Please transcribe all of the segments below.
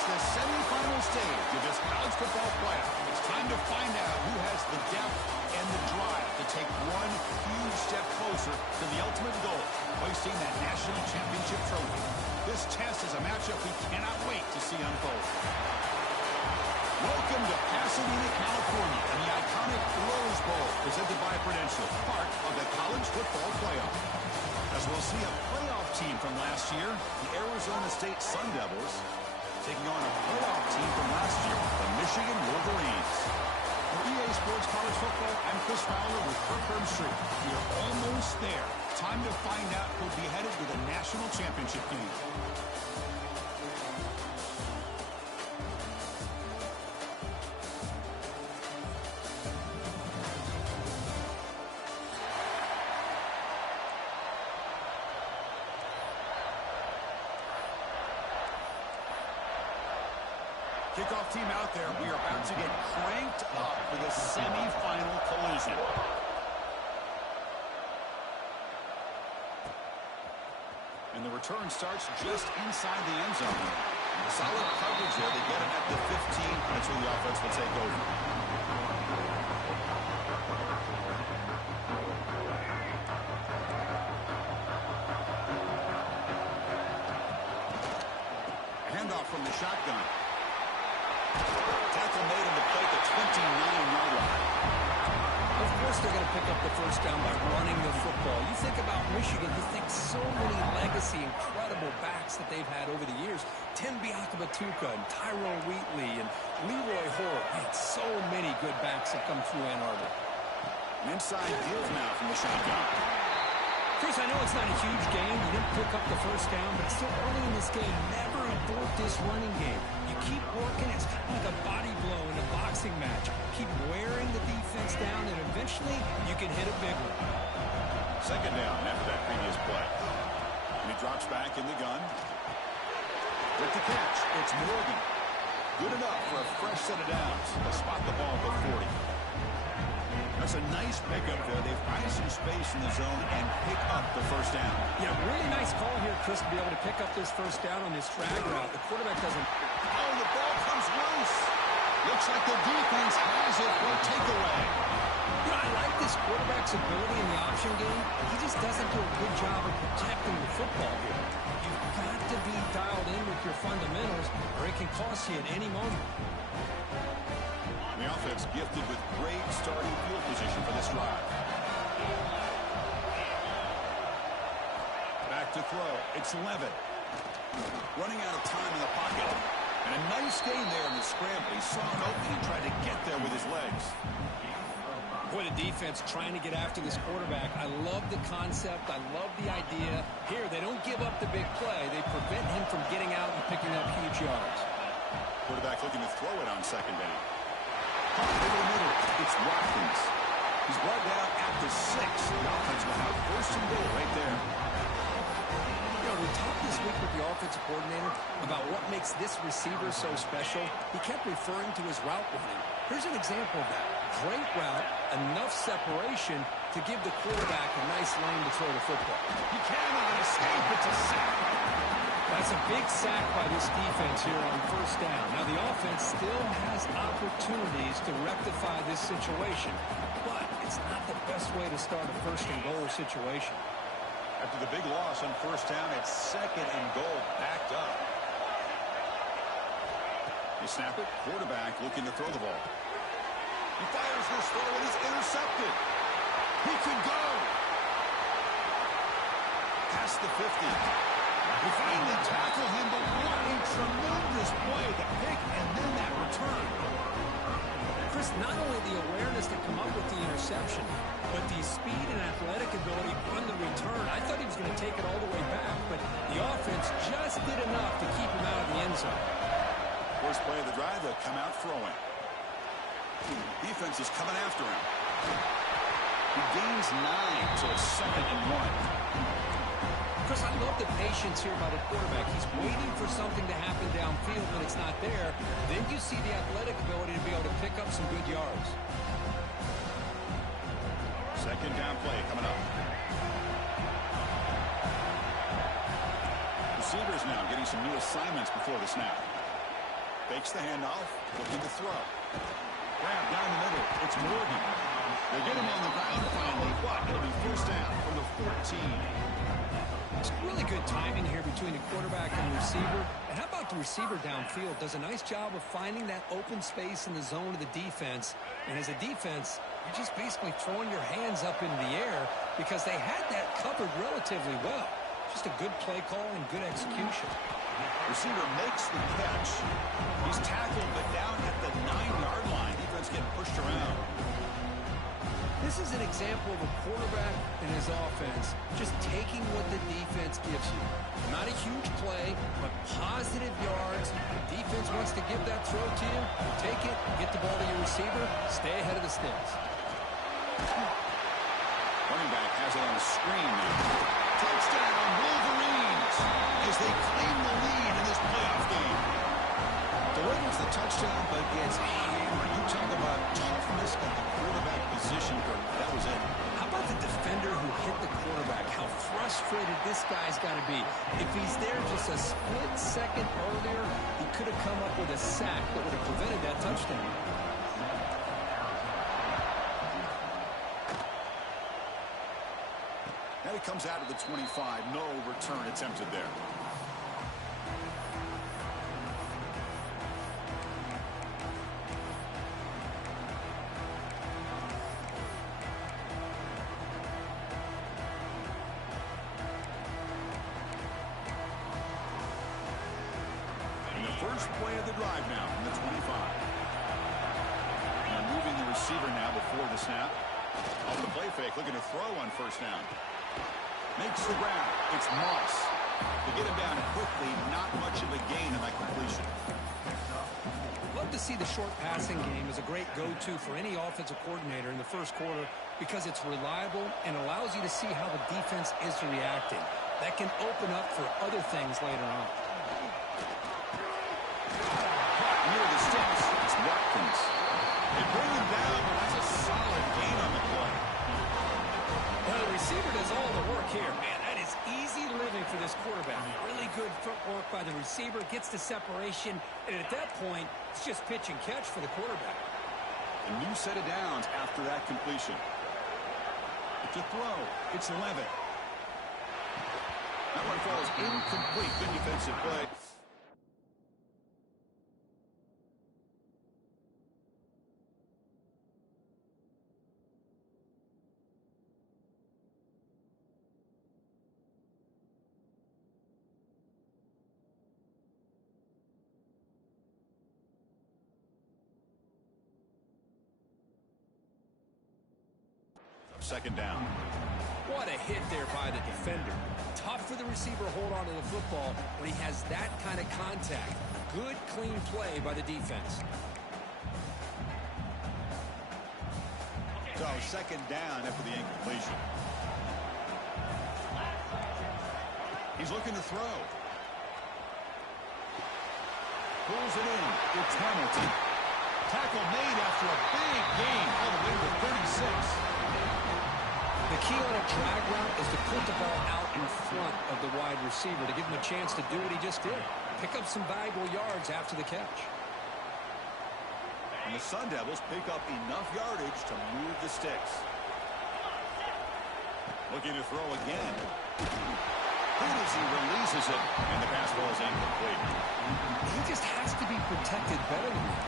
It's the semifinal stage of this college football playoff. It's time to find out who has the depth and the drive to take one huge step closer to the ultimate goal, hoisting that national championship trophy. This test is a matchup we cannot wait to see unfold. Welcome to Pasadena, California, and the iconic Rose Bowl, presented by Prudential, part of the college football playoff. As we'll see a playoff team from last year, the Arizona State Sun Devils, taking on a playoff team from last year, the Michigan Wolverines. For EA Sports College Football, I'm Chris Fowler with Kirk Herbstreit. We are almost there. Time to find out who'll be headed to the national championship game. Kickoff team out there. We are about to get cranked up for the semifinal collision. And the return starts just inside the end zone. Solid coverage there. They get it at the 15. That's where the offense will take over. Handoff from the shotgun. Tackle made him to play the 29-yard line. Of course they're going to pick up the first down by running the football. You think about Michigan, you think so many legacy, incredible backs that they've had over the years. Tim Biakabatuka and Tyrone Wheatley and Leroy Hoare. Man, so many good backs have come through Ann Arbor. An inside deal now from the shotgun. Chris, I know it's not a huge game. You didn't pick up the first down, but still early in this game, never abort this running game. You keep working. It's kind of like a body blow in a boxing match. Keep wearing the defense down, and eventually you can hit a big one. Second down after that previous play. And he drops back in the gun. With the catch, it's Morgan. Good enough for a fresh set of downs. They'll spot the ball at the 40. That's a nice pickup there. They find some space in the zone and pick up the first down. Yeah, really nice call here, Chris, to be able to pick up this first down on this drag route. The quarterback doesn't... Oh, the ball comes loose. Looks like the defense has it for a takeaway. You know, I like this quarterback's ability in the option game. He just doesn't do a good job of protecting the football here. You've got to be dialed in with your fundamentals, or it can cost you at any moment. The offense gifted with great starting field position for this drive. Back to throw. It's Levitt. Running out of time in the pocket. And a nice gain there in the scramble. He saw an opening and tried to get there with his legs. Boy, the defense trying to get after this quarterback. I love the concept. I love the idea. Here, they don't give up the big play. They prevent him from getting out and picking up huge yards. Quarterback looking to throw it on second down. Over the middle, it's Watkins. He's brought down at the 6. The offense will have first and goal right there. You know, we talked this week with the offensive coordinator about what makes this receiver so special. He kept referring to his route running. Here's an example of that. Great route, enough separation to give the quarterback a nice lane to throw the football. He cannot escape. It's a sack. That's a big sack by this defense here on first down. Now, the offense still has opportunities to rectify this situation, but it's not the best way to start a first and goal situation. After the big loss on first down, it's second and goal backed up. You snap it, quarterback looking to throw the ball. He fires this throw and it's intercepted. He could go. Past the 50. They finally tackle him, but what a tremendous play. The pick and then that return. Chris, not only the awareness to come up with the interception, but the speed and athletic ability on the return. I thought he was going to take it all the way back, but the offense just did enough to keep him out of the end zone. First play of the drive, they'll come out throwing. Defense is coming after him. He gains 9, so it's second and 1. Chris, I love the patience here by the quarterback. He's waiting for something to happen downfield, but it's not there. Then you see the athletic ability to be able to pick up some good yards. Second down play coming up. Receivers now getting some new assignments before the snap. Fakes the handoff, looking to throw. Grab down the middle. It's Morgan. They get him on the ground finally, but it'll be first down from the 14. It's really good timing here between the quarterback and the receiver. And how about the receiver downfield? Does a nice job of finding that open space in the zone of the defense. And as a defense, you're just basically throwing your hands up into the air because they had that covered relatively well. Just a good play call and good execution. Receiver makes the catch. He's tackled, but down at the 9-yard line. Defense getting pushed around. This is an example of a quarterback and his offense just taking what the defense gives you. Not a huge play, but positive yards. The defense wants to give that throw to you. You take it, get the ball to your receiver, stay ahead of the sticks. Running back has it on the screen now. Touchdown, Wolverines, as they claim the lead in this playoff game. Delivers the touchdown, but gets hammered. You talk about toughness at the quarterback position. That was it. How about the defender who hit the quarterback? How frustrated this guy's got to be. If he's there just a split second earlier, he could have come up with a sack that would have prevented that touchdown. Now he comes out of the 25. No return attempted there. First play of the drive now from the 25. And moving the receiver now before the snap. Off the play fake, looking to throw on first down. Makes the grab. It's Moss. To get him down quickly, not much of a gain in that completion. Love to see the short passing game as a great go-to for any offensive coordinator in the first quarter because it's reliable and allows you to see how the defense is reacting. That can open up for other things later on. Near the sticks, it's Watkins. They bring him down, but that's a solid gain on the play. Well, the receiver does all the work here. Man, that is easy living for this quarterback. Really good footwork by the receiver, gets the separation, and at that point, it's just pitch and catch for the quarterback. A new set of downs after that completion. It's a throw. It's Levitt. That one falls incomplete. Good defensive play. Second down. What a hit there by the defender. Tough for the receiver to hold on to the football when he has that kind of contact. Good, clean play by the defense. So second down after the incompletion. He's looking to throw. Pulls it in. It's Hamilton. Tackle made after a big gain all the way to 36. The key on a drag route is to put the ball out in front of the wide receiver to give him a chance to do what he just did. Pick up some valuable yards after the catch. And the Sun Devils pick up enough yardage to move the sticks. Looking to throw again. He releases it, and the pass ball is incomplete. He just has to be protected better than that.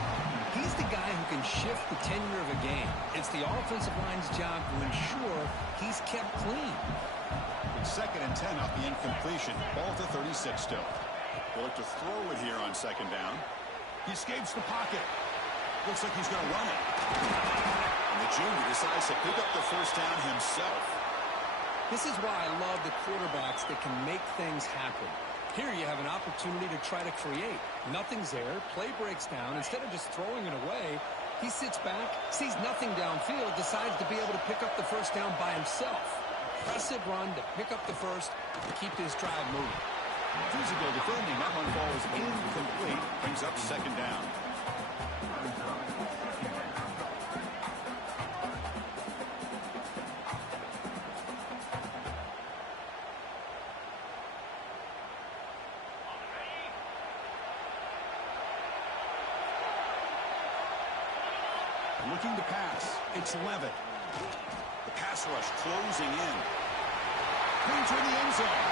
He's the guy who can shift the tenure of a game. It's the offensive line's job to ensure he's kept clean. It's second and 10 off the incompletion. Ball to 36 still. They'll look to throw it here on second down. He escapes the pocket. Looks like he's going to run it. And the junior decides to pick up the first down himself. This is why I love the quarterbacks that can make things happen. Here you have an opportunity to try to create. Nothing's there. Play breaks down. Instead of just throwing it away, he sits back, sees nothing downfield, decides to be able to pick up the first down by himself. Impressive run to pick up the first and keep this drive moving. Physical defending. That one falls incomplete. Brings up second down. Looking to pass. It's Levitt. The pass rush closing in. Into the end zone.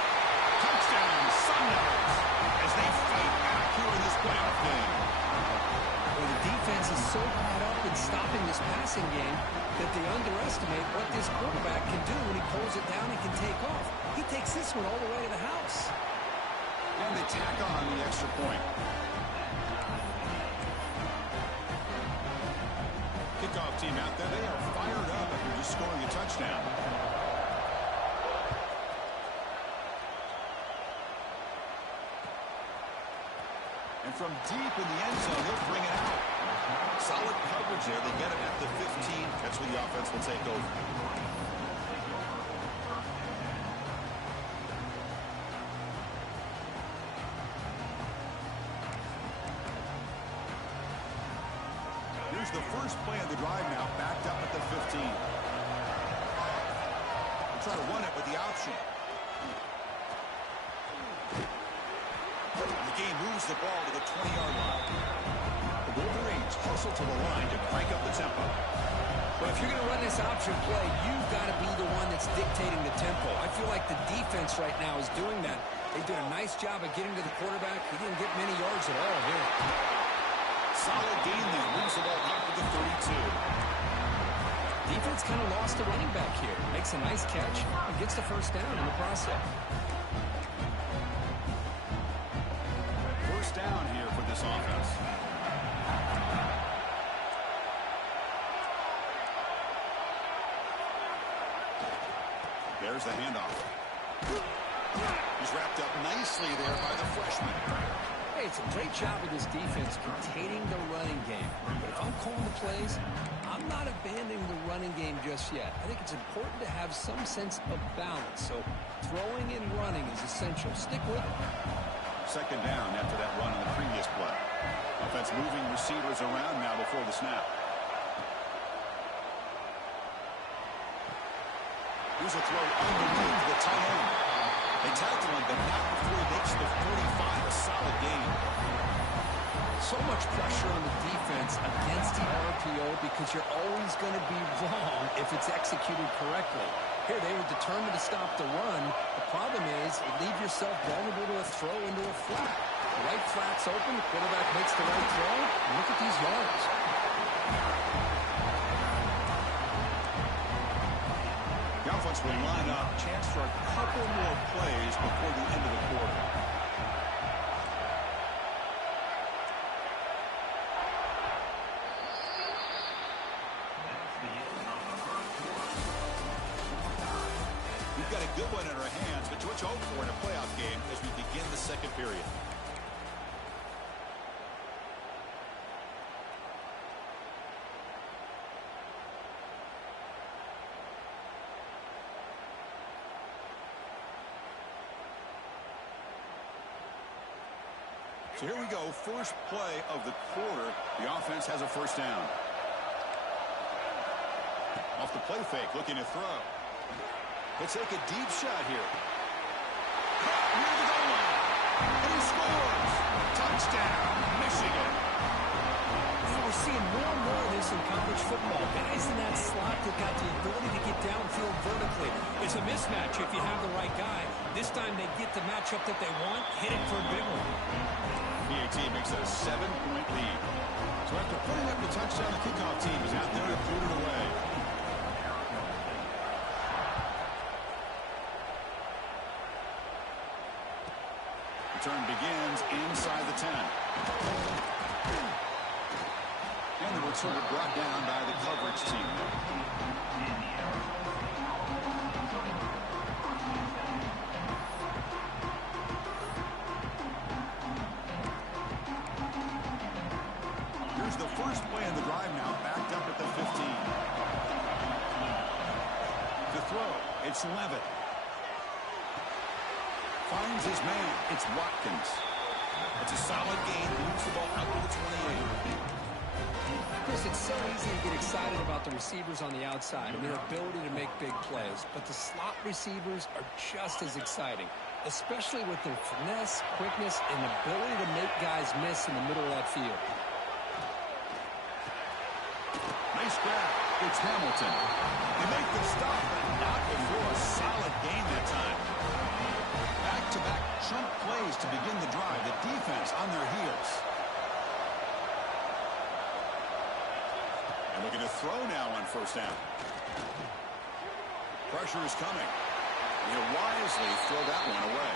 Touchdown, Sun Devils, as they fight back here in this playoff game. Well, the defense is so caught up in stopping this passing game that they underestimate what this quarterback can do when he pulls it down and can take off. He takes this one all the way to the house. And they tack on the extra point. Kickoff team out there, they are fired up after just scoring a touchdown. And from deep in the end zone, they'll bring it out. Solid coverage there. They get it at the 15. That's where the offense will take over. Here's the first play of the drive now, backed up at the 15. They'll try to run it with the option. The game moves the ball to the 20-yard line. The Wolverines hustle to the line to crank up the tempo. Well, if you're going to run this option play, you've got to be the one that's dictating the tempo. I feel like the defense right now is doing that. They did a nice job of getting to the quarterback. He didn't get many yards at all here. Solid gain there. Moves the ball up to the 32. Defense kind of lost the running back here. Makes a nice catch and gets the first down in the process. First down here for this offense. There's the handoff. He's wrapped up nicely there by the freshman. Hey, it's a great job of this defense containing the running game. But if I'm calling the plays, I'm not abandoning the running game just yet. I think it's important to have some sense of balance. So throwing and running is essential. Stick with it. Second down after that run on the previous play. Offense moving receivers around now before the snap. Here's a throw underneath the tight end. They tackle him, but not before he makes the 45. A solid gain. So much pressure on the defense against the RPO because you're always going to be wrong if it's executed correctly. Here, they were determined to stop the run. The problem is you leave yourself vulnerable to a throw into a flat. The right flat's open, the quarterback makes the right throw, and look at these yards. The offense will line up. Chance for a couple more plays before the end of the quarter. We've got a good one in our hands, but what you hope for in a playoff game as we begin the second period. So here we go, first play of the quarter. The offense has a first down. Off the play fake, looking to throw. He'll take a deep shot here. Caught near the goal line. And he scores. Touchdown, Michigan. Now we're seeing more and more of this in college football. Guys in that slot that got the ability to get downfield vertically. It's a mismatch if you have the right guy. This time they get the matchup that they want, hit it for a big one. PAT makes it a 7-point lead. So after putting up the touchdown, the kickoff team is out there to put it away. Return begins inside the 10. And the return brought down by the coverage team. Here's the first play of the drive now, backed up at the 15. The throw, it's Levitt. Finds his man. It's Watkins. It's a solid gain. Moves the ball out to the 28. Chris, it's so easy to get excited about the receivers on the outside and their ability to make big plays. But the slot receivers are just as exciting, especially with their finesse, quickness, and ability to make guys miss in the middle of that field. Nice grab. It's Hamilton. They make the stop, but not before a solid gain that time. Back-to-back chunk plays to begin the drive. The defense on their heels. And looking to throw now on first down. Pressure is coming. He'll wisely throw that one away.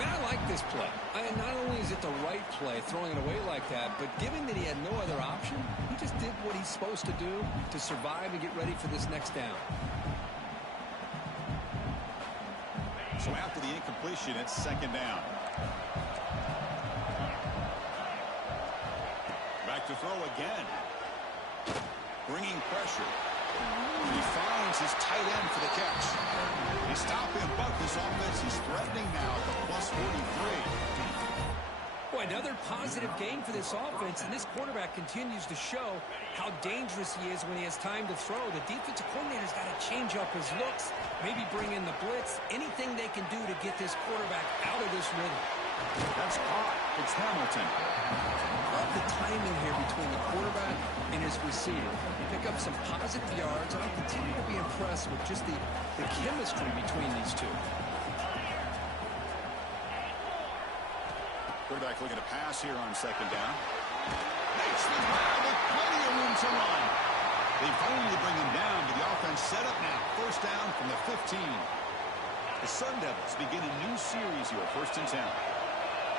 Man, I like this play. Not only is it the right play, throwing it away like that, but given that he had no other option, he just did what he's supposed to do to survive and get ready for this next down. So after the incompletion, it's second down. Back to throw again. Bringing pressure. He finds his tight end for the catch. They stop him, but this offense is threatening now at the plus 43. Boy, another positive gain for this offense, and this quarterback continues to show how dangerous he is when he has time to throw. The defensive coordinator's got to change up his looks, maybe bring in the blitz, anything they can do to get this quarterback out of this rhythm. That's caught. It's Hamilton. Love the timing here between the quarterback and his receiver. Pick up some positive yards, and I continue to be impressed with just the chemistry between these two. Quarterback looking to pass here on second down. Makes the grab with plenty of room to run. They finally bring him down, but the offense set up now. First down from the 15. The Sun Devils begin a new series here, 1st and 10.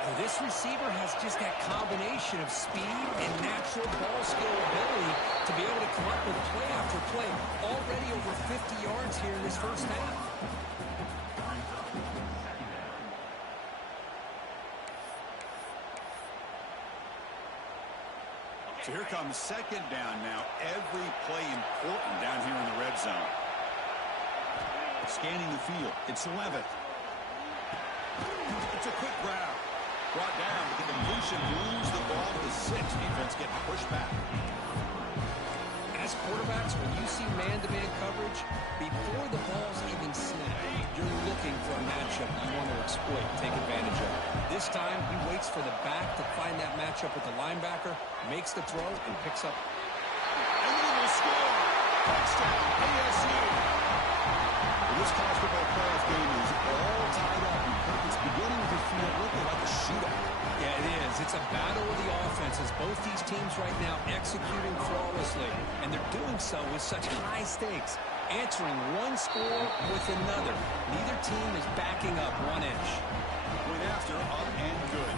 Well, this receiver has just that combination of speed and natural ball skill ability to be able to come up with play after play. Already over 50 yards here in this first half. So here comes second down now. Every play important down here in the red zone. Scanning the field. It's Levitt. It's a quick grab. Brought down. The completion moves the ball to the 6. Defense getting pushed back. As quarterbacks, when you see man-to-man coverage, before the ball's even snapped, you're looking for a matchup you want to exploit, take advantage of. This time, he waits for the back to find that matchup with the linebacker, makes the throw, and picks up. And he will score. Touchdown, ASU. This college football playoff game is all tied up. It's beginning to feel a little like a shootout. Yeah, it is. It's a battle of the offenses. Both these teams right now executing flawlessly, and they're doing so with such high stakes, answering one score with another. Neither team is backing up 1 inch. Point after, up and good.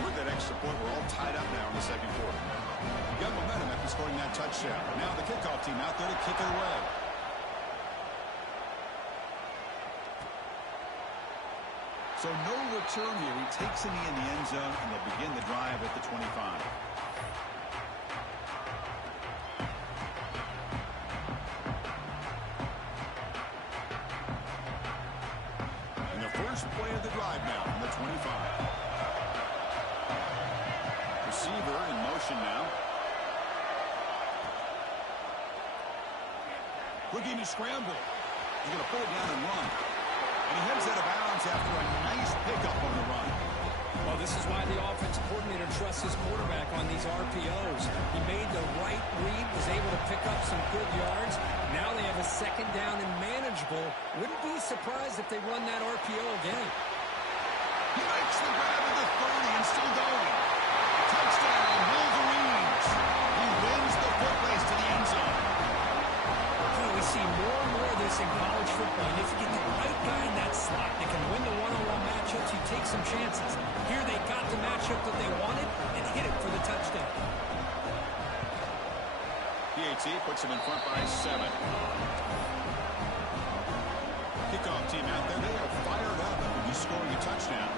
With that extra point, we're all tied up now in the second quarter. You got momentum after scoring that touchdown. Now the kickoff team out there to kick it away. So no return here. He takes a knee in the end zone, and they'll begin the drive at the 25. And the first play of the drive now from the 25. Receiver in motion now. Looking to scramble. He's going to put it down and run. And he heads out of bounds after a nice pickup on the run. Well, this is why the offensive coordinator trusts his quarterback on these RPOs. He made the right read, was able to pick up some good yards. Now they have a second down and manageable. Wouldn't be surprised if they run that RPO again. He makes the grab at the 30 and still going. Touchdown, Wolverines. He wins the foot race to the end zone. We see more and more of this in college football. And if you get the right guy in that slot, they can win the one-on-one matchups. You take some chances. Here they got the matchup that they wanted and hit it for the touchdown. PAT puts him in front by 7. Kickoff team out there. They are fired up after just scoring a touchdown.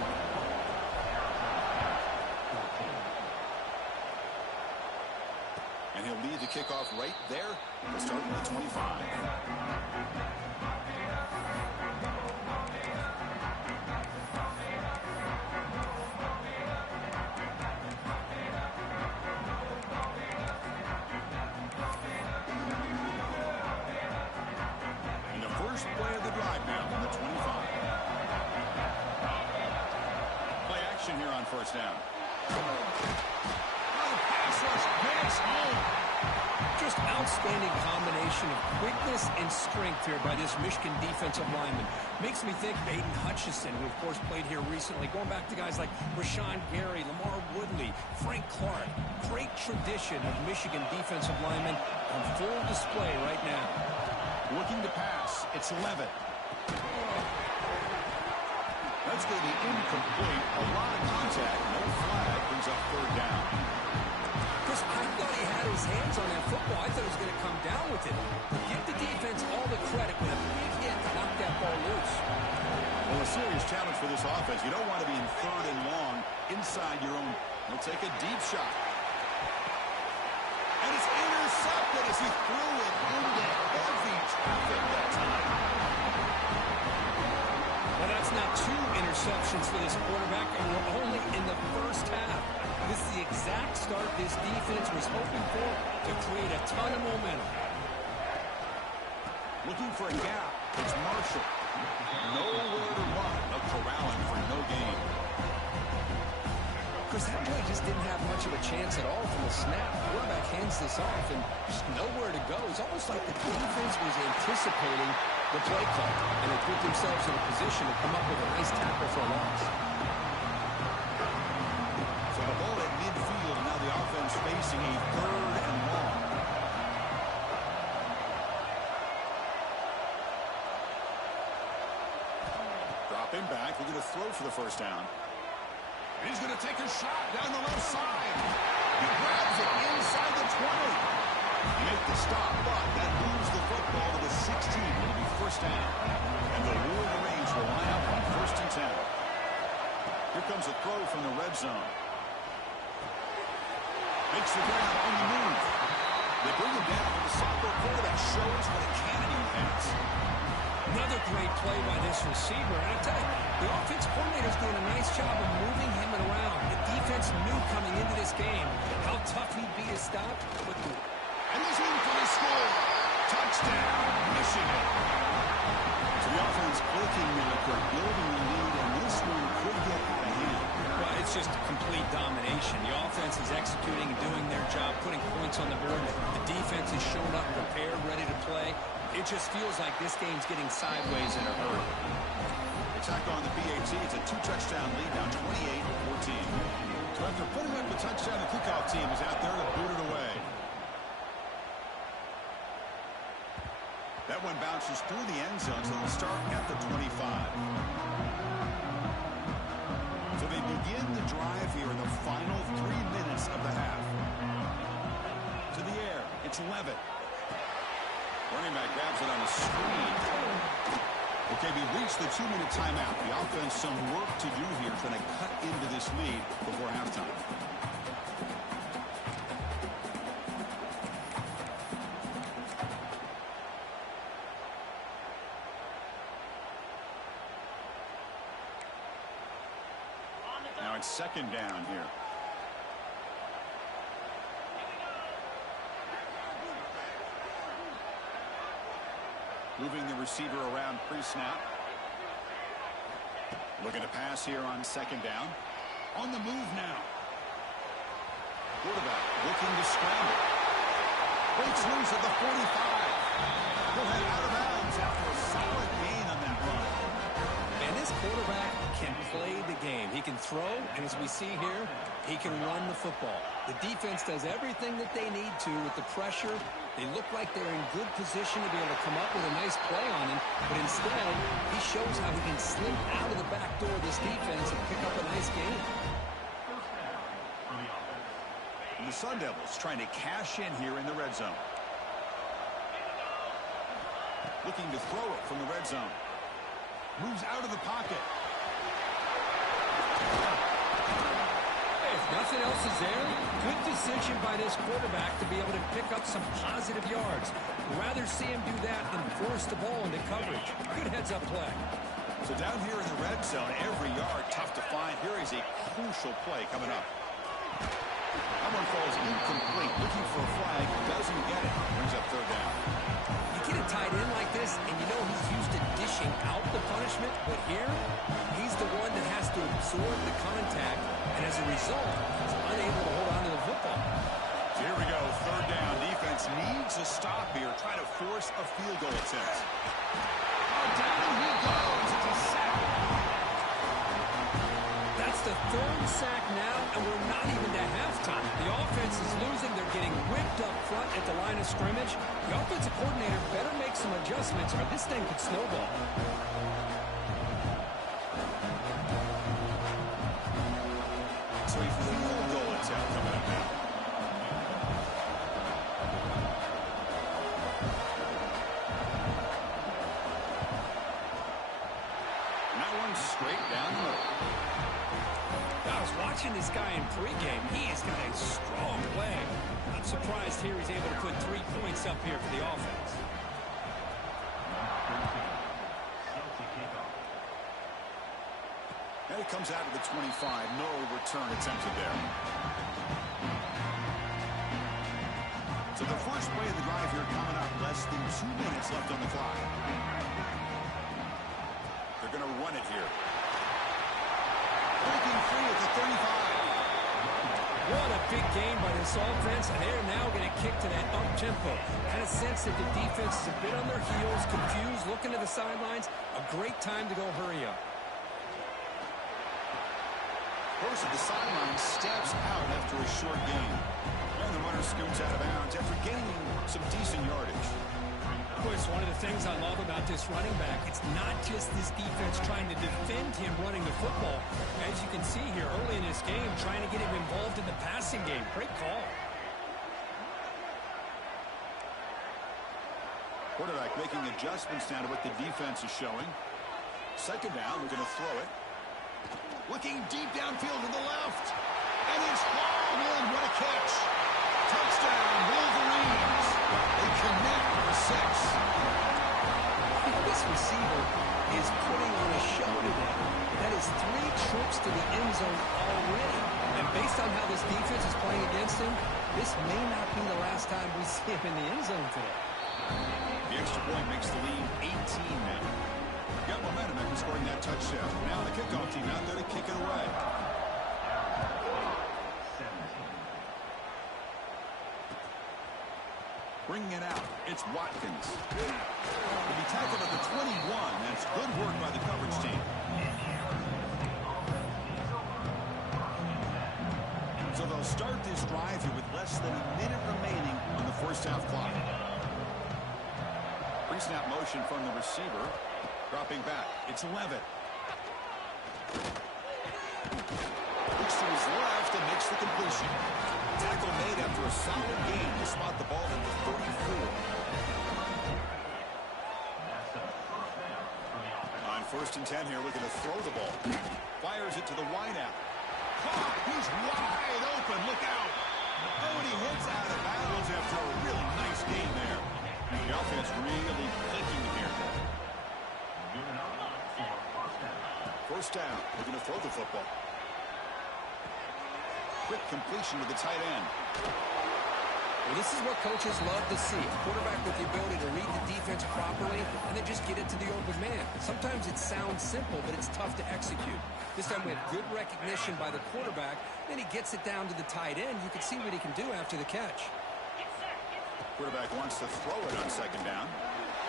And he'll lead the kickoff right there. We'll start with the 25. And the first play of the drive now from the 25. Play action here on first down. Pass rush, gets home. Just outstanding combination of quickness and strength here by this Michigan defensive lineman. Makes me think of Aiden Hutchinson, who, of course, played here recently. Going back to guys like Rashawn Gary, Lamar Woodley, Frank Clark. Great tradition of Michigan defensive linemen on full display right now. Looking to pass. It's Levitt. That's going to be incomplete. A lot of contact. No flag. Brings up third down. Chris, I thought he had his hands on that football. I thought he was going to come down with it. But give the defense all the credit with a big hit to knock that ball loose. Well, a serious challenge for this offense. You don't want to be in third and long inside your own. He'll take a deep shot. And it's intercepted as he threw it into heavy traffic that time. Well, that's not two interceptions for this quarterback, and we're only in the first half. This is the exact start this defense was hoping for to create a ton of momentum. Looking for a gap. It's Marshall. Nowhere to run. A corralling for no gain. Chris, that play just didn't have much of a chance at all from the snap. The quarterback hands this off and just nowhere to go. It's almost like the defense was anticipating the play call, and they put themselves in a position to come up with a nice tackle for a loss. So the ball at midfield, and now the offense facing a third and long. Dropping back, looking to throw for the first down. He's going to take a shot down the left side. He grabs it inside the 20. Make the stop, but that moves the football to the 16. It'll be first down. And the Wolverines will line up on 1st and 10. Here comes a throw from the red zone. Makes the grab on the move. They bring him down, but the sophomore quarterback shows what a cannon he has. Another great play by this receiver. And I tell you, the offense coordinator's doing a nice job of moving him around. The defense knew coming into this game how tough he'd be to stop. And this one for the score. Touchdown, Michigan. So the offense clicking now, building the lead, and this one could get out of hand. Well, it's just complete domination. The offense is executing and doing their job, putting points on the board. The defense is showing up prepared, ready to play. It just feels like this game's getting sideways in a hurry. Attack on the PAT. It's a 2-touchdown lead, now 28-14. So after putting up the touchdown, the kickoff team is out there to boot it away. That one bounces through the end zone, so they'll start at the 25. So they begin the drive here in the final 3 minutes of the half. To the air, it's Levitt. Running back grabs it on the screen. Okay, we reached the 2-minute timeout. The offense some work to do here, trying to cut into this lead before halftime. Now it's second down here. Moving the receiver around pre-snap. Looking to pass here on second down. On the move now. Quarterback looking to scramble. Breaks loose at the 45. He'll head out of bounds after a solid gain on that run. And this quarterback can play the game. He can throw, and as we see here, he can run the football. The defense does everything that they need to with the pressure. They look like they're in good position to be able to come up with a nice play on him, but instead, he shows how he can slip out of the back door of this defense and pick up a nice gain. And the Sun Devils trying to cash in here in the red zone. Looking to throw it from the red zone. Moves out of the pocket. If nothing else is there, good decision by this quarterback to be able to pick up some positive yards. Rather see him do that than force the ball into coverage. Good heads-up play. So down here in the red zone, every yard tough to find. Here is a crucial play coming up. That one falls incomplete. Looking for a flag. Doesn't get it. Brings up third down. You get it tied in like this, and you know he's used to dishing out the punishment, but here, he's the one that has to absorb the contact, and as a result, he's unable to hold on to the football. So here we go. Third down. Defense defense needs a stop here, trying to force a field goal attempt. Oh, down he goes. It's a sack. That's the third sack now, and we're not even to halftime. The offense is losing. They're getting whipped up front at the line of scrimmage. The offensive coordinator better make some adjustments, or this thing could snowball. So a field goal attempt coming up now. And that one's straight down the middle. I was watching this guy in pregame. He has got a strong leg. I'm surprised here he's able to put 3 points up here for the offense. And it comes out to the 25. No return attempted there. So the first play of the drive here coming up. Less than 2 minutes left on the clock. They're going to run it here. Breaking free at the 35. What a big game by this offense, and they're now going to kick to that up-tempo. Kind of sense that the defense is a bit on their heels, confused, looking to the sidelines. A great time to go hurry up. Goes to the sideline, steps out after a short gain. And the runner scoots out of bounds after gaining some decent yardage. Of course, one of the things I love about this running back, it's not just this defense trying to defend him running the football. As you can see here early in this game, trying to get him involved in the passing game. Great call. Quarterback making adjustments now to what the defense is showing. Second down, we're going to throw it. Looking deep downfield to the left. And it's hauled in. What a catch. Touchdown, Wolverines. They connect for 6. This receiver is putting on a show today. That is 3 trips to the end zone already. And based on how this defense is playing against him, this may not be the last time we see him in the end zone today. The extra point makes the lead 18 now. Got momentum after scoring that touchdown. Now the kickoff team out there to kick it away. Bringing it out, it's Watkins. He'll be tackled at the 21. That's good work by the coverage team. So they'll start this drive here with less than a minute remaining on the first half clock. Pre-snap motion from the receiver. Dropping back, it's Levitt. Looks to his left and makes the completion. Tackle made after a solid gain to spot the ball at the 34. On 1st and 10 here, looking to throw the ball. Fires it to the wideout. Caught, he's wide open, look out. Oh, and he hits out of bounds after a really nice game there. The offense really clicking here. First down, we're going to throw the football. Quick completion to the tight end. Well, this is what coaches love to see. A quarterback with the ability to read the defense properly and then just get it to the open man. Sometimes it sounds simple, but it's tough to execute. This time we have good recognition by the quarterback. Then he gets it down to the tight end. You can see what he can do after the catch. Quarterback wants to throw it on 2nd down.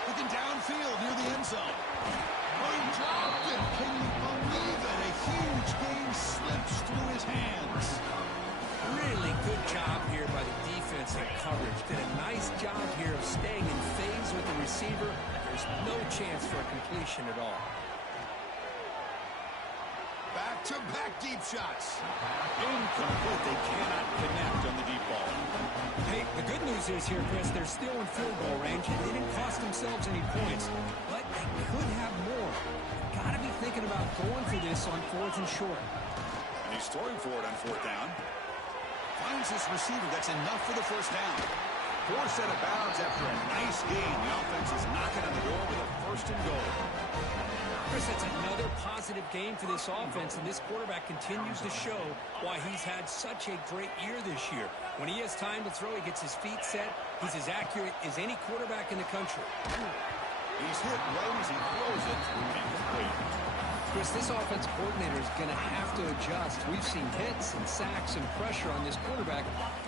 Looking downfield near the end zone. Oh, he dropped it. Can you believe it? A huge gain slips through his hands. Really good job here by the defense and coverage. Did a nice job here of staying in phase with the receiver. There's no chance for a completion at all. Back-to-back deep shots. Incomplete. They cannot connect on the deep ball. Hey, the good news is here, Chris, they're still in field goal range, and they didn't cost themselves any points. But they could have more. Got to be thinking about going for this on 4th and short. And he's throwing for it on 4th down. Finds this receiver. That's enough for the first down. 4 set of bounds after a nice game. The offense is knocking on the door with a 1st and goal. Chris, that's another positive game for this offense, and this quarterback continues to show why he's had such a great year this year. When he has time to throw, he gets his feet set. He's as accurate as any quarterback in the country. He's hit right as he throws it. Incomplete. Chris, this offense coordinator is going to have to adjust. We've seen hits and sacks and pressure on this quarterback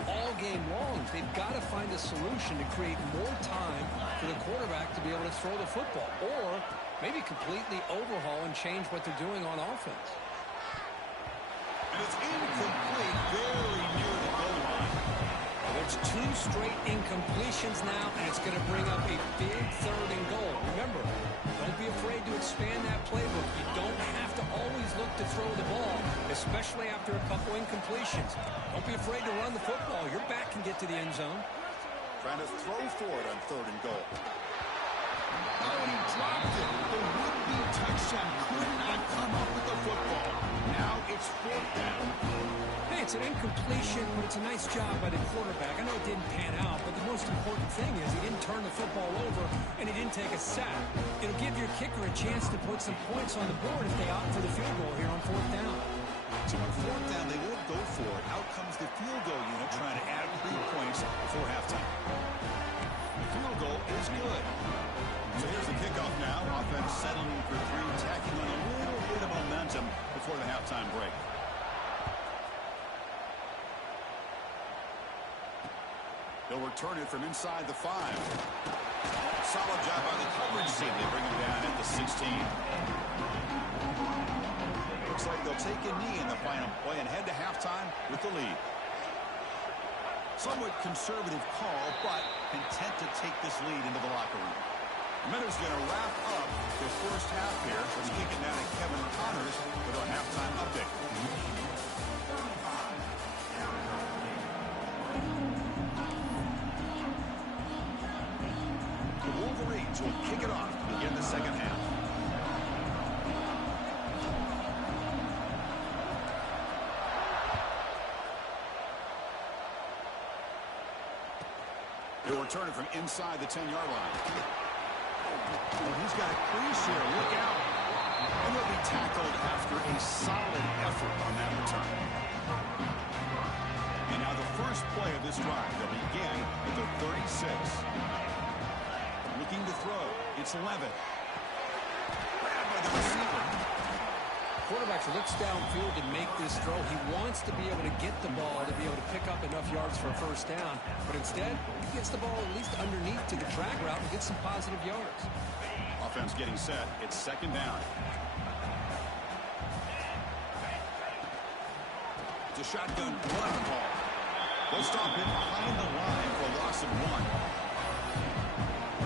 all game long. They've got to find a solution to create more time for the quarterback to be able to throw the football, or maybe completely overhaul and change what they're doing on offense. And it's incomplete, very near the goal line. There's 2 straight incompletions now, and it's going to bring up a big 3rd and goal. Remember, don't be afraid to expand that playbook. You don't have to always look to throw the ball, especially after a couple incompletions. Don't be afraid to run the football. Your back can get to the end zone. Trying to throw for it on 3rd and goal. Oh, he dropped it. The would-be touchdown could not come up with the football. Now it's 4th down. Hey, it's an incompletion, but it's a nice job by the quarterback. I know it didn't pan out, but the most important thing is he didn't turn the football over and he didn't take a sack. It'll give your kicker a chance to put some points on the board if they opt for the field goal here on 4th down. So on 4th down, they would go for it. Out comes the field goal unit trying to add 3 points before halftime. The field goal is good. So here's the kickoff now. Offense settling for 3, tacking on a little bit of momentum before the halftime break. They'll return it from inside the 5. Solid job by the coverage team. They bring him down at the 16. Looks like they'll take a knee in the final play and head to halftime with the lead. Somewhat conservative call, but content to take this lead into the locker room. The Miners going to wrap up their first half here. Let's kick it down to Kevin Connors with our halftime update. The Wolverines will kick it off to begin the second half. They'll return it from inside the 10-yard line. Oh, he's got a crease here. Look out. And he'll be tackled after a solid effort on that return. And now the first play of this drive. They'll begin at the 36. Looking to throw. It's Levitt. Grabbed by the receiver. Quarterback looks downfield to make this throw. He wants to be able to get the ball to be able to pick up enough yards for a first down. But instead, he gets the ball at least underneath to the track route and gets some positive yards. Offense getting set. It's second down. It's a shotgun run ball. They'll stop it behind the line for a loss of 1.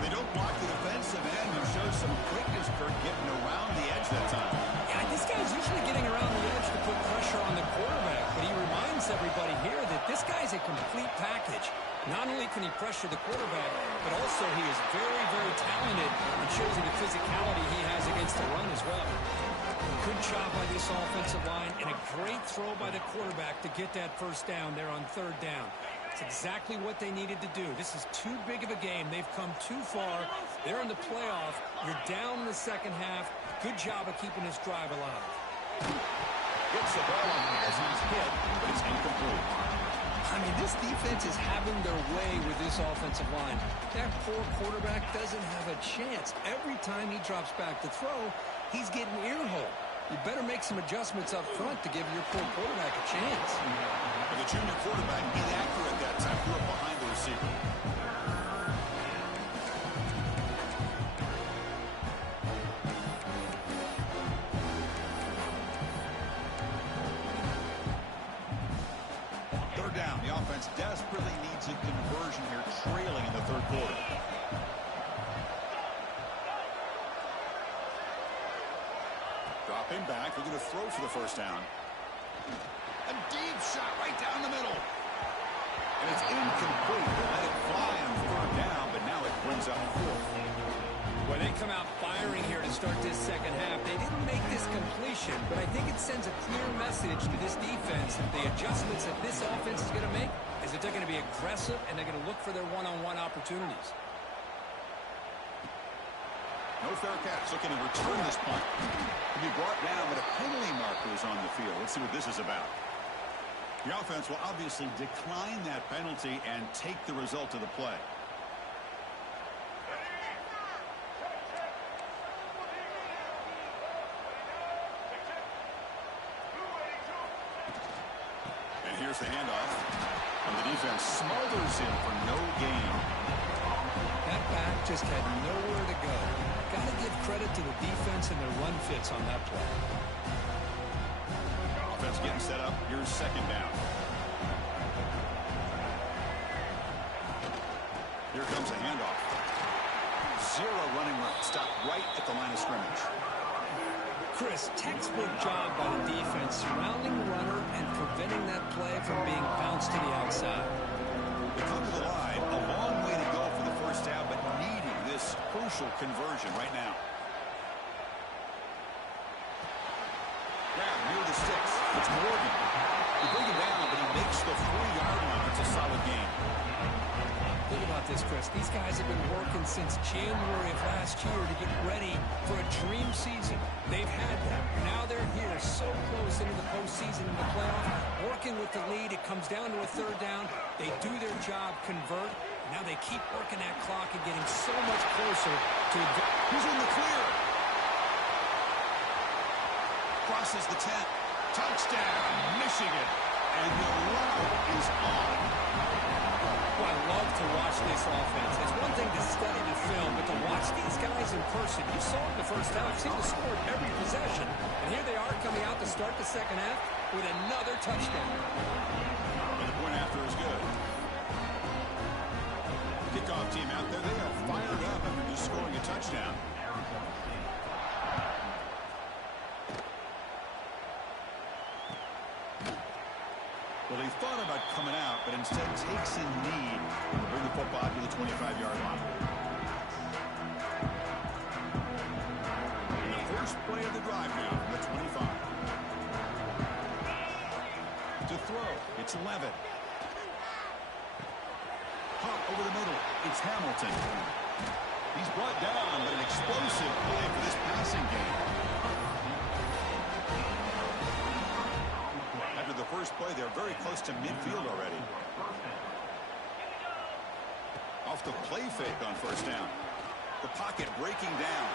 They don't block the defensive end and show some quickness for getting around the edge that time. Yeah, this guy's usually getting around the edge to put pressure on the quarterback, but he reminds everybody here that this guy's a complete package. Not only can he pressure the quarterback, but also he is very, very talented and shows you the physicality he has against the run as well. Good job by this offensive line and a great throw by the quarterback to get that first down there on 3rd down. It's exactly what they needed to do. This is too big of a game. They've come too far. They're in the playoff. You're down in the second half. Good job of keeping this drive alive. Gets the ball on as he's hit, but it's incomplete. I mean, this defense is having their way with this offensive line. That poor quarterback doesn't have a chance. Every time he drops back to throw, he's getting ear-hole. You better make some adjustments up front to give your poor quarterback a chance. But the junior quarterback inaccurate that time. Threw up behind the receiver. Third down. The offense desperately needs a conversion here, trailing in the 3rd quarter. Dropping back, they're going to throw for the first down. A deep shot right down the middle. And it's incomplete. They let it fly on 3rd down, but now it brings up 4th. Well, they come out firing here to start this second half. They didn't make this completion, but I think it sends a clear message to this defense that the adjustments that this offense is going to make is that they're going to be aggressive and they're going to look for their one-on-one opportunities. No Faircats looking to return this punt. To be brought down, but a penalty marker is on the field. Let's see what this is about. The offense will obviously decline that penalty and take the result of the play. and smothers him for no gain. That back just had nowhere to go. Got to give credit to the defense and their run fits on that play. Offense getting set up. Here's second down. Here comes a handoff. Zero running room. Stop right at the line of scrimmage. Chris, textbook job by the defense surrounding the runner and preventing that play from being bounced to the outside. They come to the line. A long way to go for the first down, but needing this crucial conversion right now. Grab near the sticks. It's Morgan. They bring him down, but he makes the 4-yard line. It's a solid game. Think about this, Chris. These guys have been working since January of last year to get ready for a dream season. They've had that. Now they're here so close into the postseason and the playoff. Working with the lead. It comes down to a third down. They do their job, convert. Now they keep working that clock and getting so much closer to... Who's in the clear? Crosses the 10. Touchdown, Michigan. And the route is on. Well, I love to watch this offense. It's one thing to study the film, but to watch these guys in person, you saw it in the first half, seemed to score every possession. And here they are coming out to start the second half with another touchdown. And the point after is good. Kickoff team out there, they are fired up after just scoring a touchdown. Well, he thought about coming out, but instead takes a knee to bring the football to the 25-yard line. And the first play of the drive now from the 25. To throw, it's Levitt. Pop over the middle, it's Hamilton. He's brought down, but an explosive play for this passing game. The first play, they're very close to midfield already. Off the play fake on first down. The pocket breaking down.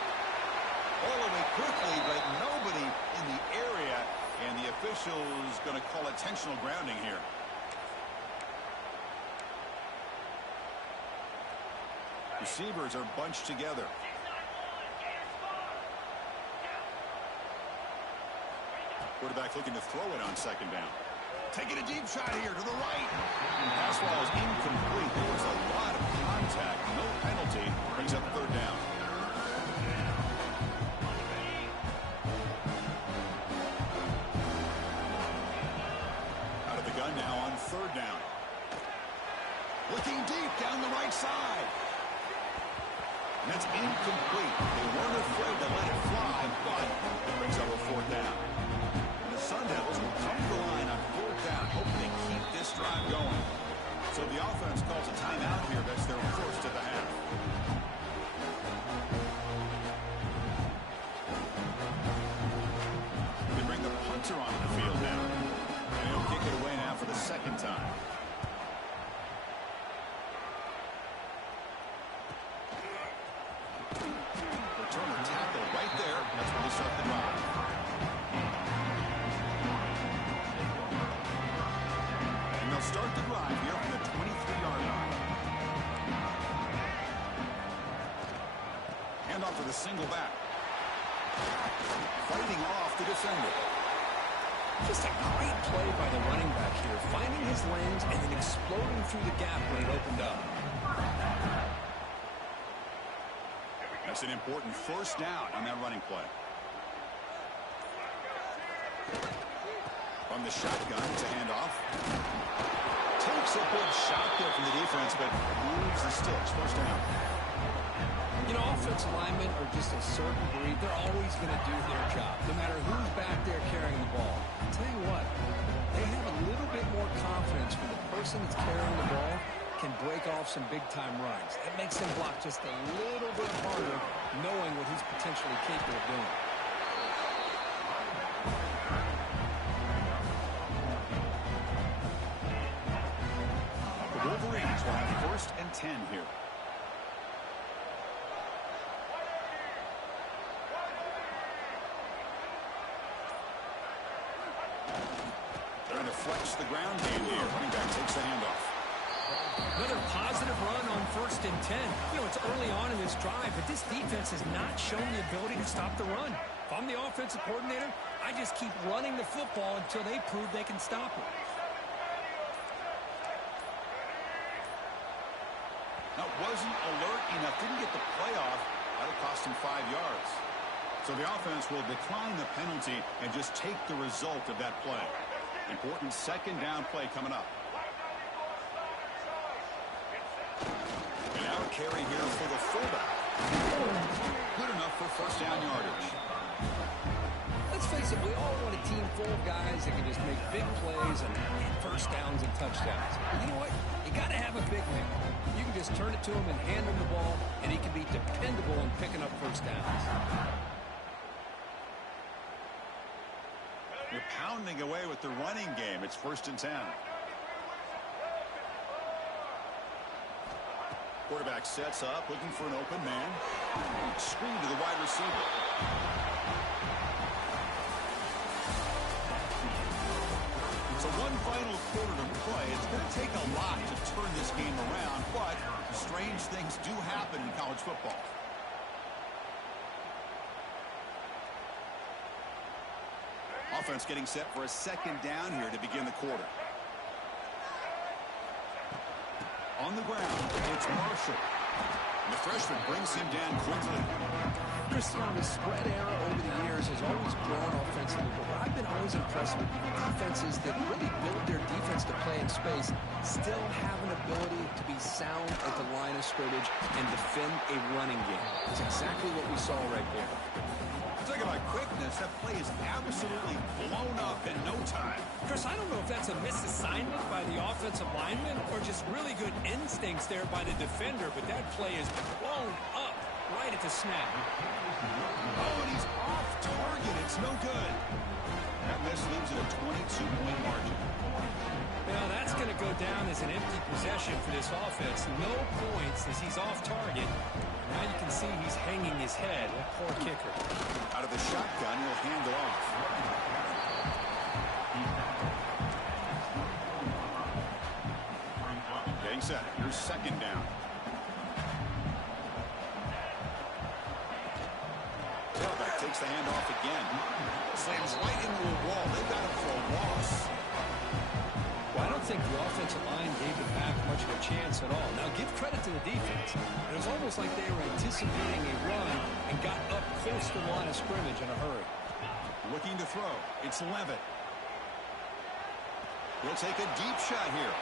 All the way quickly, but nobody in the area, and the official is going to call intentional grounding here. Receivers are bunched together. Quarterback looking to throw it on second down. Taking a deep shot here to the right. Pass ball is incomplete. There was a lot of contact. No penalty. Brings up third down. Out of the gun now on third down. Looking deep down the right side. And that's incomplete. They weren't afraid to let it fly, but it brings up a fourth down. Sun Devils will come to the line on fourth down, hoping they keep this drive going. So the offense calls a timeout here. That's their first of the half. They bring the punter onto the field now. And he'll kick it away now for the second time. Return a tackle right there. That's where they start the drive. Start the drive here from the 23-yard line. Hand off to the single back. Fighting off the defender. Just a great play by the running back here, finding his lanes and then exploding through the gap when it opened up. That's an important first down on that running play. From the shotgun, it's a handoff. Takes a big shot there from the defense, but moves the sticks. First down. You know, offensive linemen are just a certain breed. They're always going to do their job, no matter who's back there carrying the ball. I'll tell you what, they have a little bit more confidence when the person that's carrying the ball can break off some big-time runs. That makes him block just a little bit harder, knowing what he's potentially capable of doing. Wolverines will have first and 10 here. Trying to flex the ground game here. Running back takes the handoff. Another positive run on 1st and 10. You know, it's early on in this drive, but this defense has not shown the ability to stop the run. If I'm the offensive coordinator, I just keep running the football until they prove they can stop it. That wasn't alert enough. Didn't get the play off. That'll cost him 5 yards. So the offense will decline the penalty and just take the result of that play. Important 2nd down play coming up. And now a carry here for the fullback. Good enough for 1st down yardage. Let's face it, we all want a team full of guys that can just make big plays and get 1st downs and touchdowns. But you know what? You got to have a big man. You can just turn it to him and hand him the ball, and he can be dependable in picking up 1st downs. You're pounding away with the running game. It's 1st and 10. Quarterback sets up, looking for an open man. Screen to the wide receiver. So one final quarter to play. It's going to take a lot to turn this game around, but strange things do happen in college football. Offense getting set for a 2nd down here to begin the quarter. On the ground, it's Marshall. And the freshman brings him down quickly. Christian, the spread era over the years has always grown offensively, but I've been always impressed with defenses that really build their defense to play in space, still have an ability to be sound at the line of scrimmage and defend a running game. That's exactly what we saw right there. Talk about quickness. That play is absolutely blown up in no time. Chris, I don't know if that's a misassignment by the offensive lineman or just really good instincts there by the defender, but that play is blown up right at the snap. Oh, and he's off target. It's no good. That miss leaves it a 22-point margin. Now, that's going to go down as an empty possession for this offense. No points as he's off target. Now you can see he's hanging his head. That poor kicker. Out of the shotgun, he'll hand it off. Getting set. Here's 2nd down. Tailback takes the handoff again. Slams right into a wall. They got him for a loss. Well, I don't think the offensive line gave it back much of a chance at all. Now, give credit to the defense. It was almost like they were anticipating a run and got up close to the line of scrimmage in a hurry. Looking to throw. It's Levitt. He'll take a deep shot here.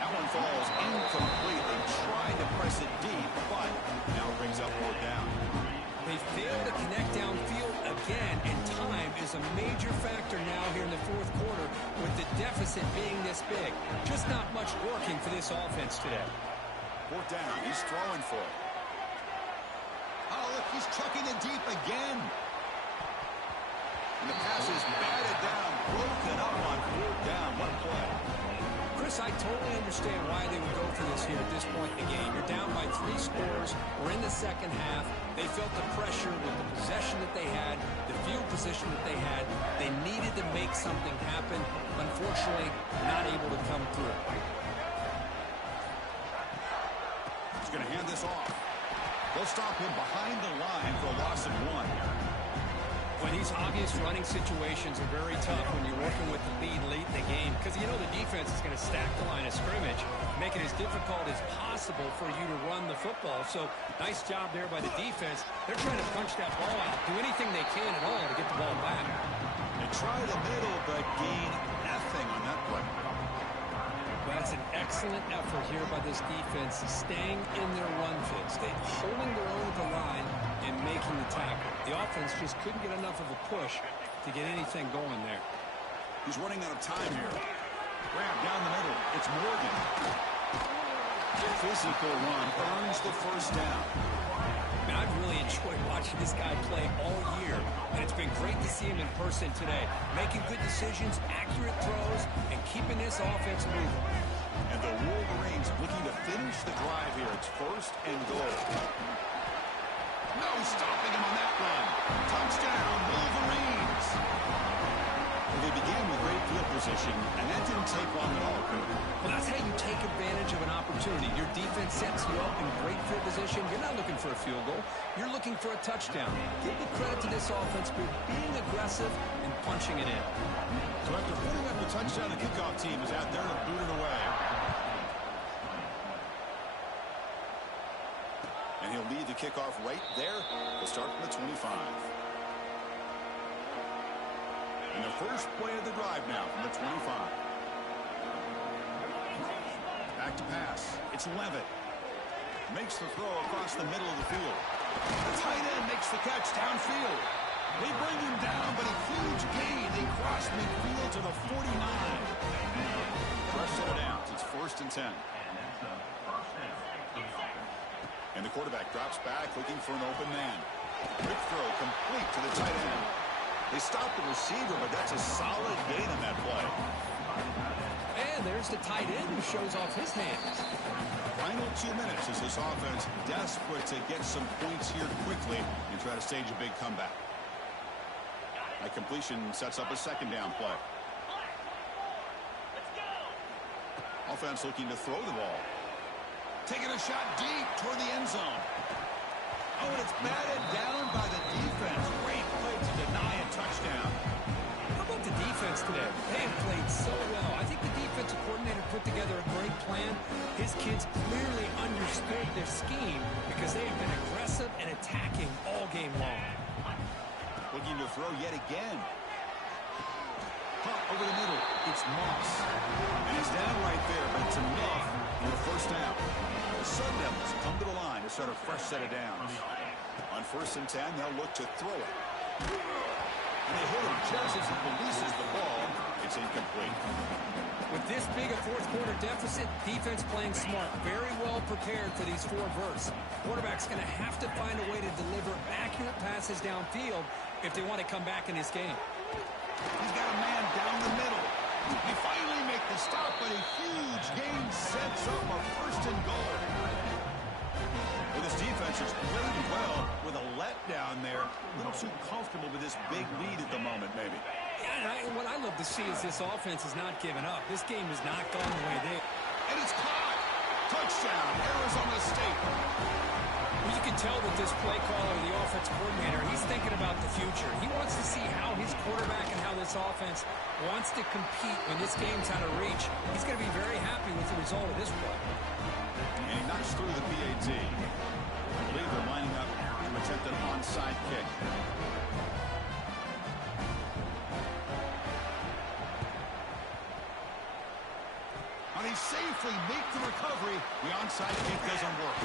That one falls incomplete. They tried to press it deep, but now brings up 4th down. They failed to connect downfield again, and time is a major factor now here in the 4th quarter with the deficit being this big. Just not much working for this offense today. 4th down. He's throwing for it. Oh, look, he's chucking it deep again. And the pass is batted down, broken up on 4th down. What a play. Chris, I totally understand why they would go for this here at this point in the game. You're down by 3 scores. We're in the 2nd half. They felt the pressure with the possession that they had, the field position that they had. They needed to make something happen. Unfortunately, not able to come through. He's going to hand this off. They'll stop him behind the line for a loss of 1 here. When these obvious running situations are very tough when you're working with the lead late in the game, because you know the defense is going to stack the line of scrimmage, make it as difficult as possible for you to run the football. So nice job there by the defense. They're trying to punch that ball out, do anything they can at all to get the ball back. They try the middle, but gain nothing on that play. That's an excellent effort here by this defense, staying in their run fits. They're holding their own at the line and making the tackle. The offense just couldn't get enough of a push to get anything going there. He's running out of time here. Grab down the middle. It's Morgan. Physical run earns the 1st down. Man, I've really enjoyed watching this guy play all year, and it's been great to see him in person today. Making good decisions, accurate throws, and keeping this offense moving. And the Wolverines looking to finish the drive here. It's 1st and goal. No stopping him on that run. Touchdown, Wolverines. The they began with great field position, and that didn't take long at all, Coach. Well, that's how you take advantage of an opportunity. Your defense sets you up in great field position. You're not looking for a field goal. You're looking for a touchdown. Give the credit to this offense for being aggressive and punching it in. So after putting up the touchdown, the kickoff team is out there to boot it away. And he'll lead the kickoff right there. We'll start from the 25. And the first play of the drive now from the 25. Back to pass. It's Levitt. Makes the throw across the middle of the field. The tight end makes the catch downfield. They bring him down, but a huge gain. They cross midfield to the 49. Rush set it out. It's 1st and 10. And the quarterback drops back looking for an open man. Quick throw complete to the tight end. They stopped the receiver, but that's a solid gain on that play. And there's the tight end who shows off his hands. Final 2 minutes as this offense desperate to get some points here quickly and try to stage a big comeback. That completion sets up a 2nd down play. Offense looking to throw the ball. Taking a shot deep toward the end zone. Oh, and it's batted down by the defense. Great play to deny a touchdown. How about the defense today? They have played so well. I think the defensive coordinator put together a great plan. His kids clearly understood their scheme because they have been aggressive and attacking all game long. Looking to throw yet again. Pop over the middle. It's Moss. And he's down right there, but it's enough for the 1st down. The Sun Devils come to the line to start a fresh set of downs. On 1st and 10, they'll look to throw it. And they hit him just as he releases the ball. It's incomplete. With this big a 4th quarter deficit, defense playing smart, very well prepared for these 4 verts. Quarterback's going to have to find a way to deliver accurate passes downfield if they want to come back in this game. He's got a man down the middle. They finally make the stop, but a huge gain sets up a 1st and goal. Well, this defense has played well with a letdown there. A little too comfortable with this big lead at the moment, maybe. Yeah, and what I love to see is this offense is not giving up. This game has not gone the way they... And it's caught. Touchdown, Arizona State. Well, you can tell that this play caller, the offense coordinator, he's thinking about the future. He wants to see how his quarterback and how this offense wants to compete when this game's out of reach. He's going to be very happy with the result of this play. And he knocks through the PAT. I believe they're lining up to attempt an onside kick. How they safely make the recovery. The onside kick doesn't work.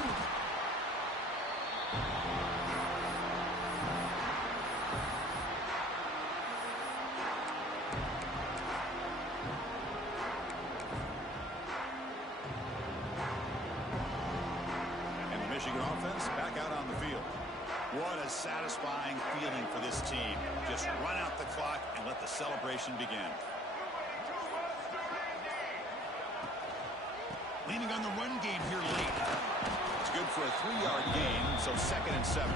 Michigan offense back out on the field. What a satisfying feeling for this team. Just run out the clock and let the celebration begin. Leaning on the run game here late. It's good for a 3-yard gain, so 2nd and 7.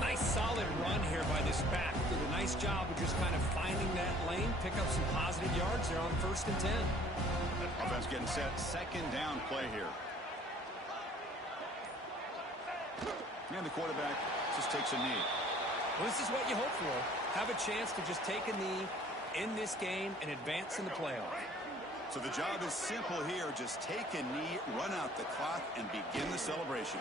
Nice solid run here by this back. Did a nice job of just kind of finding that lane, pick up some positive yards there on 1st and 10. Offense getting set. 2nd down play here. And the quarterback just takes a knee. Well, this is what you hope for. Have a chance to just take a knee in this game and advance in the playoff. So the job is simple here. Just take a knee, run out the clock, and begin the celebration.